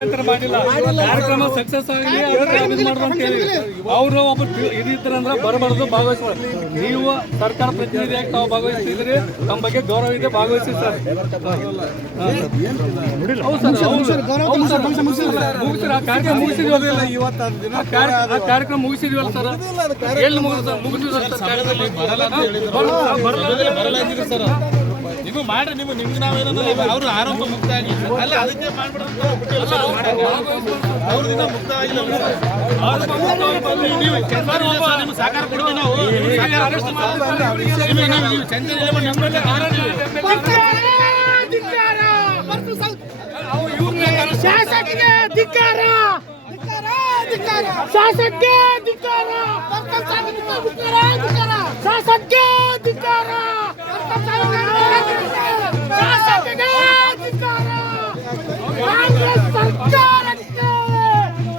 ಮಾಡಿಲ್ಲ. ಕಾರ್ಯಕ್ರಮ ಸಕ್ಸಸ್ ಆಗಲಿ ಅವರು ಒಬ್ಬ ಇದಿದ್ರಂದ್ರೆ ಬರಬಾರ್ದು ಭಾಗವಹಿಸಬಾರ್ದು ನೀವು ಸರ್ಕಾರ ಪ್ರತಿನಿಧಿಯಾಗಿ ತಾವು ಭಾಗವಹಿಸ್ತಿದ್ರಿ ತಮ್ಮ ಬಗ್ಗೆ ಗೌರವ ಇದೆ ಭಾಗವಹಿಸಿ ಸರ್. ಮುಗಿಸಿರ ಆ ಕಾರ್ಯಕ್ರಮ ಮುಗಿಸಿದ್ವಲ್ಲ ಆ ಕಾರ್ಯಕ್ರಮ ಮುಗಿಸಿದ್ವಲ್ಲ ಸರ್? ಎಲ್ಲಿ ಮುಗಿದ್ರು ಸರ್? ಮುಗಿಸಿದ್ರು ಸರ್ ಕಾರ್ಯಕ್ರಮ? ಬರಲ್ಲ- ಬರಲ್ಲ- ಸರ್. ನೀವು ಮಾಡ್ರಿ, ನೀವು, ನಿಮ್ಗೆ ನಾವೇನಲ್ಲ ಅವ್ರು ಆರೋಪ ಮುಕ್ತ ಆಗಿ ಅಲ್ಲ, ಅದಕ್ಕೆ ಮಾಡ್ಬಿಡೋದು ಮುಕ್ತ ಆಗಿಲ್ಲ ನೀವು ನಿಮ್ಗೆ ನಾವು. ಶಾಸಕಿಗೆ ಧಿಕ್ಕಾರ Nossa, que ganhado, cara!